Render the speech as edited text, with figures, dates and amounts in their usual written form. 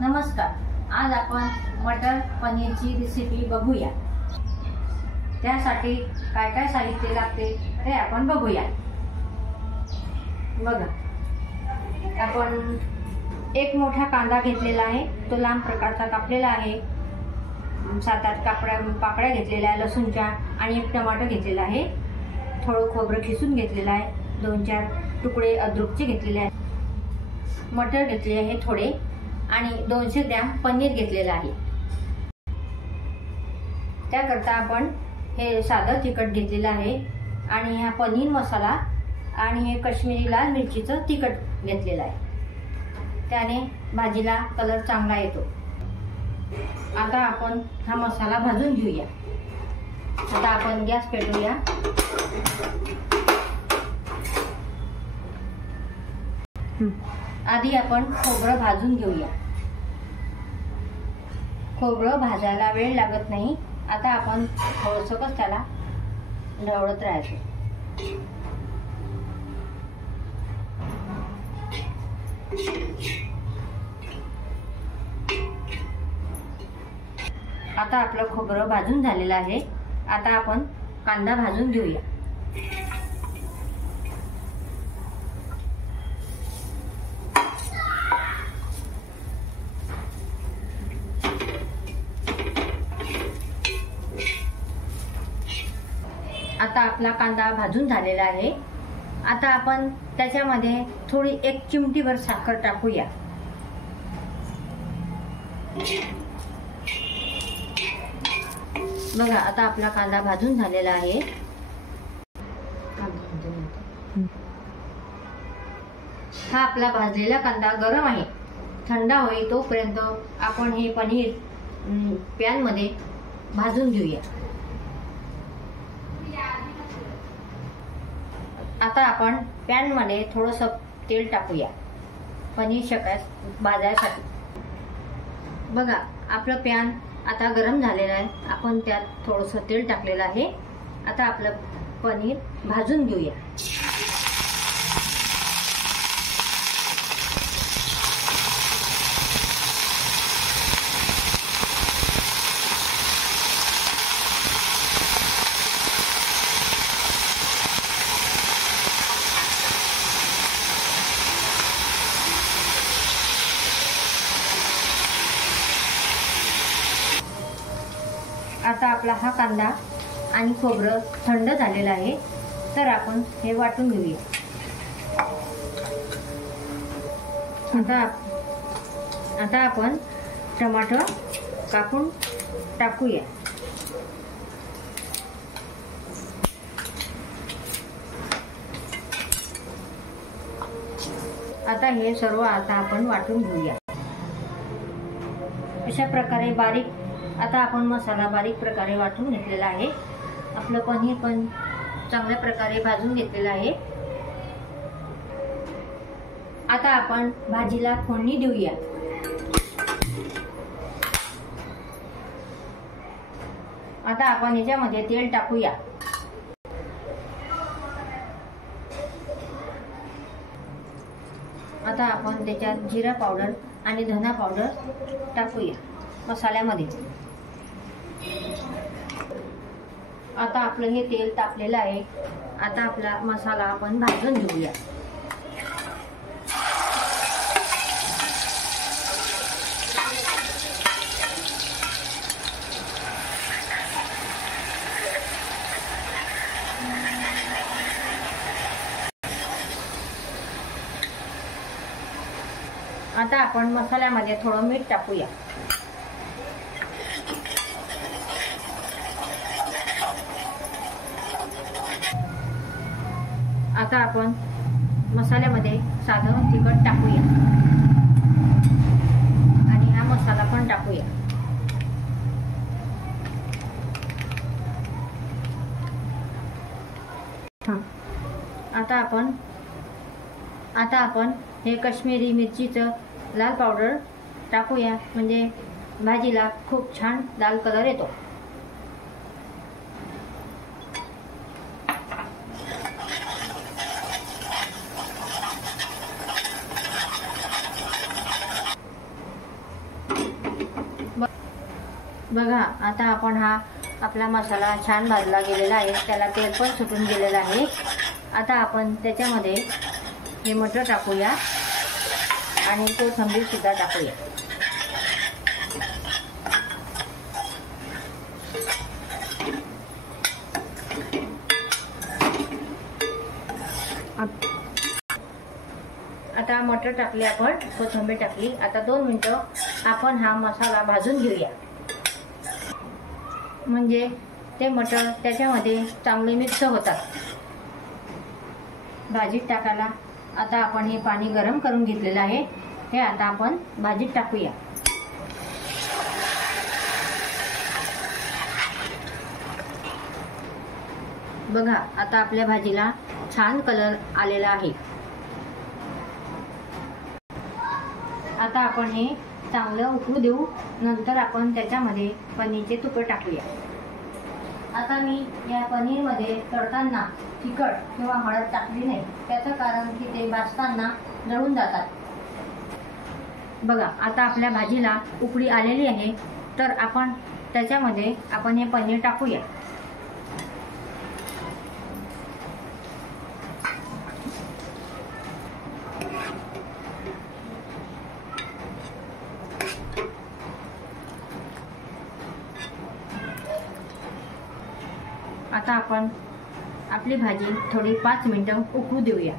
नमस्कार, आज आपण मटर पनीरची रेसिपी बघूया। त्यासाठी काय काय साहित्य लागते ते आपण बघूया। बघा, आपण एक मोठा कांदा घेतलेला आहे, तो लांब प्रकारचा कापलेला आहे। 7-8 पाकळ्या घेतलेल्या आहे लसूणच्या आणि एक टमाटर घेतलेला आहे। थोडं खोबरं खिसून घेतलेलं आहे। 2-4 तुकडे अद्रकचे घेतलेले आहेत। मटर घेतले आहे थोडे आणि 200 ग्रॅम पनीर घेतलेलं आहे। त्याकरता आपण हे साधं तिखट घेतलेलं आहे आणि हा पनीर मसाला आणि हे काश्मीरी लाल मिरचीचं तिखट घेतलेलं आहे। त्याने भाजीला कलर चांगला येतो। आता आपण हा मसाला भाजून घेऊया। आता आपण गॅस पेटवूया। आधी आपण खोबरं भाजून घेऊया। खोबरं भाजायला वेळ लागत नाही। आता आपण थोडंसं त्याला ढवळत राहायचं। आता आपलं खोबरं भाजून झालेलं आहे। आता आपण कांदा भाजून घेऊया। आता आपला कांदा भाजून झालेला आहे। आता आपण त्याच्यामध्ये थोडी 1 चिमटीभर साखर टाकूया। बघा, आता आपला कांदा भाजून झालेला आहे। हा आपला भाजलेला कांदा गरम आहे। थंड होई तोपर्यंत आपण हे पनीर पॅन मध्ये भाजून घेऊया। आता आपण पॅन मध्ये थोडंसं तेल टाकूया पनीर भाजायसाठी। बघा, आपलं पॅन आता गरम झालेलं आहे। आपण त्यात थोडंसं तेल टाकलेलं आहे। आता आपलं पनीर भाजून घेऊया। आता आपला हा कांदा आणि खोबरं थंड झालेलं आहे, तर आपण हे वाटून घेऊया। आता आपण टमाटर कापून टाकूया। आता हे सर्व आपण वाटून घेऊया। अशा प्रकारे आता आपण मसाला बारीक प्रकारे वाटून घेतलेला आहे। आपलं पनीर पण चांगल्या प्रकारे भाजून घेतलेलं आहे। आता आपण भाजीला फोडणी देऊया। आता आपण याच्यामध्ये तेल टाकूया। आता आपण त्याच्यात जिरा पावडर आणि धना पावडर टाकूया मसाल्यामध्ये। आता आपलं हे तेल तापलेलं आहे। आता आपला मसाला आपण भाजून घेऊया। आता आपण मसाल्यामध्ये थोडं मीठ टाकूया। आता आपण मसाल्यामध्ये साधं तिखट टाकूया आणि हा मसाला पण टाकूया। आता आपण हे काश्मीरी मिरचीचं लाल पावडर टाकूया, म्हणजे भाजीला खूप छान लाल कलर येतो। बघा, आता आपण हा आपला मसाला छान भाजला गेलेला आहे, त्याला तेल पण सुटून गेलेलं आहे. आता आपण त्याच्यामध्ये हे मटर टाकूया आणि कोथिंबीर सुद्धा टाकूया. आता मटर टाकले, आपण कोथिंबीर टाकली. आता 2 मिनिटं आपण हा मसाला भाजून घेऊया, म्हणजे ते मटर त्याच्यामध्ये चांगले मिक्स होतात. भाजीत टाकायला आता आपण हे पाणी गरम करून घेतलेलं आहे, हे आता आपण भाजीत टाकूया. बघा, आता आपल्या भाजीला छान कलर आलेला आहे. आता आपण हे चांगलं उकळू देऊ. नंतर आपण त्याच्यामध्ये पनीरचे तुकडे टाकूया. आता मी या पनीरमध्ये तळताना तिखट किंवा हळद टाकली नाही, त्याचं कारण की ते भाजताना जळून जातात. बघा, आता आपल्या भाजीला उकळी आलेली आहे, तर आपण त्याच्यामध्ये हे पनीर टाकूया. आता आपण आपली भाजी थोडी 5 मिनिटं उकळू देऊया.